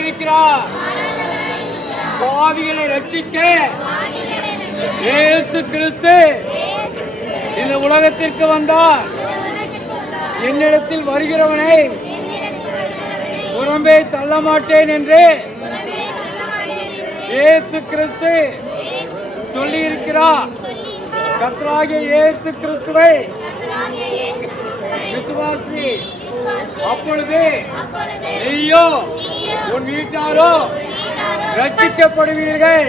இருக்கிறார் பாவிகளை ரட்சிக்க இயேசு கிறிஸ்து இந்த உலகத்திற்கு வந்தார். என்னிடத்தில் வருகிறவனை புறம்பே தள்ள மாட்டேன் என்று இயேசு கிறிஸ்து சொல்லி இருக்கிறார் கர்த்தராகிய இயேசு கிறிஸ்துவை விசுவாசி. அப்பொழுது நீயோ உன் வீட்டாரோ ரட்சிக்கப்படுவீர்கள்.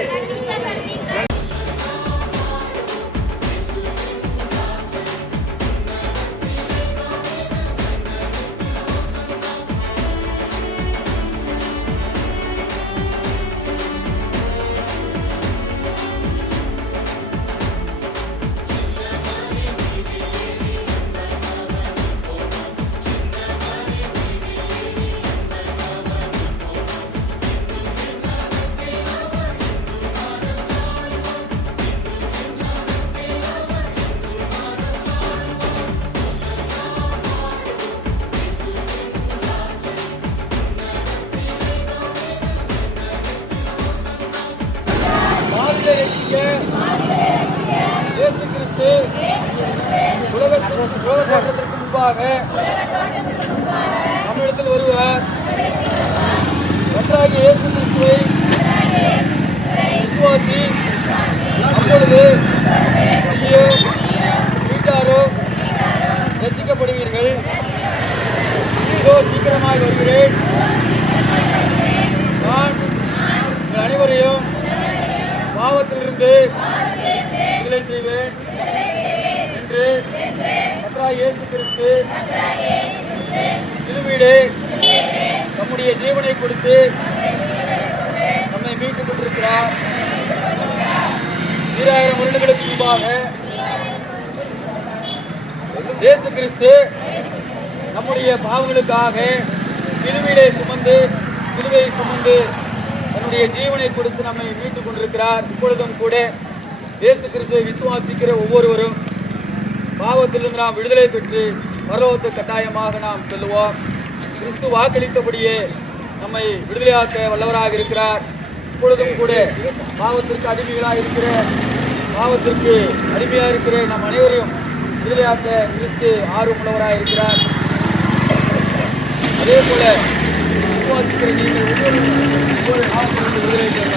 உலக உலக தோற்றத்திற்கு முன்பாக நம்மிடத்தில் வருவார் ஒன்றாகிய இயேசு கிறிஸ்துவை விசுவாசி அப்பொழுது நீயோ வீட்டாரோ ரசிக்கப்படுவீர்கள். இதோ சீக்கிரமாய் வருகிறேன். நான் உங்கள் அனைவரையும் பாவத்திலிருந்து விடுதலை செய்வேன் என்று கர்த்தராகிய இயேசு கிறிஸ்து சிலுவையிலே நம்முடைய ஜீவனை கொடுத்து நம்மை மீட்டுக் கொண்டிருக்கிறார். ஈராயிரம் வருடங்களுக்கு முன்பாக இயேசு கிறிஸ்து நம்முடைய பாவங்களுக்காக சிலுவையிலே சுமந்து சிலுவையை சுமந்து தன்னுடைய ஜீவனை கொடுத்து நம்மை மீட்டுக் கொண்டிருக்கிறார். இப்பொழுதும் கூட இயேசு கிறிஸ்துவை விசுவாசிக்கிற ஒவ்வொருவரும் பாவத்திலிருந்து நாம் விடுதலை பெற்று பரலோகத்து கட்டாயமாக நாம் செல்லுவோம். கிறிஸ்து வாக்களித்தபடியே நம்மை விடுதலையாக்க வல்லவராக இருக்கிறார். இப்பொழுதும் கூட பாவத்திற்கு அடிமைகளாக இருக்கிற பாவத்திற்கு அடிமையாக இருக்கிற நம் அனைவரையும் விடுதலையாக்க கிறிஸ்து ஆர்வமுள்ளவராக இருக்கிறார். அதே போல ಉಪವಾಸಿಗಳಿಗೆ ನೀನು ಉದರೆ ಉದರೆ ಹಾಕುವುದು ಉದರಿಸಲ್ಲ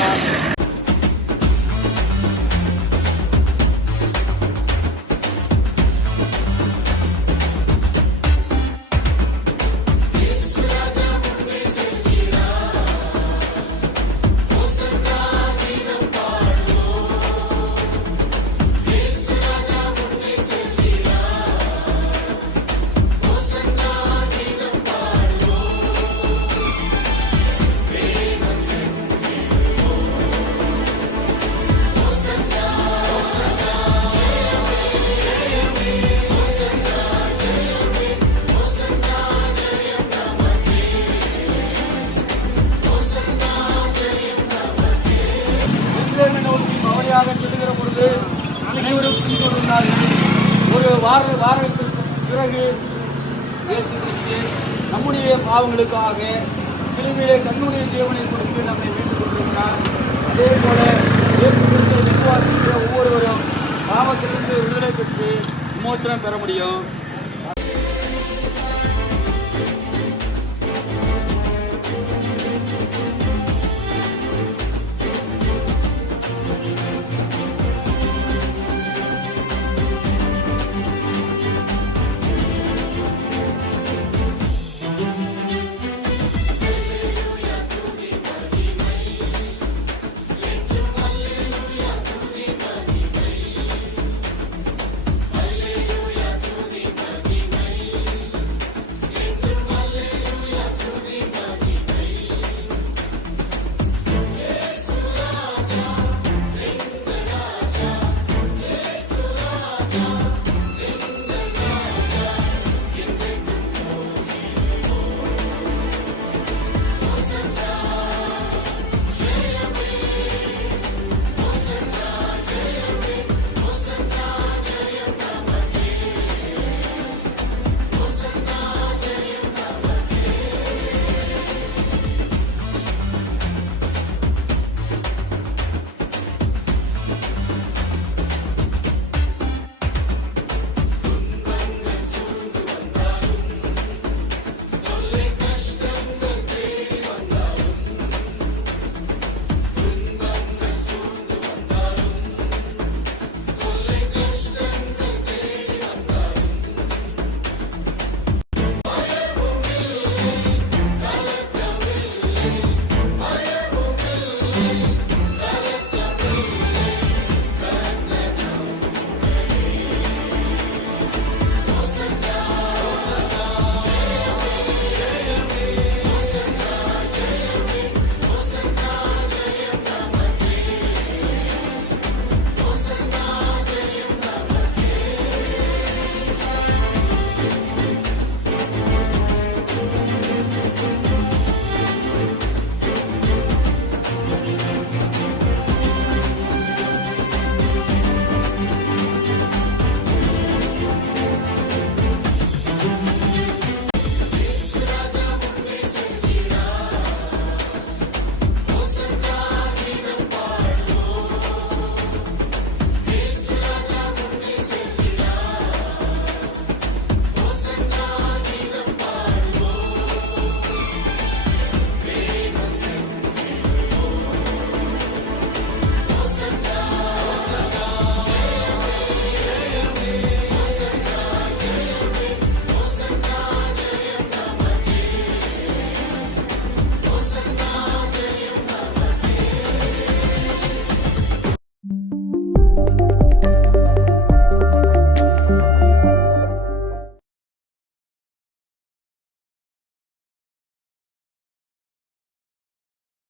ஒரு வார வாரத்திற்கு பிறகு இயேசு கிறிஸ்து நம்முடைய பாவங்களுக்காக சிலுவையிலே தன்னுடைய ஜீவனை கொடுத்து நம்மை மீட்டுக் கொண்டிருக்கிறார் அதே போல இயேசு கிறிஸ்துவை விசுவாசிக்கிற ஒவ்வொருவரும் பாவத்திலிருந்து விடுதலை பெற்று விமோசனம் பெற முடியும்.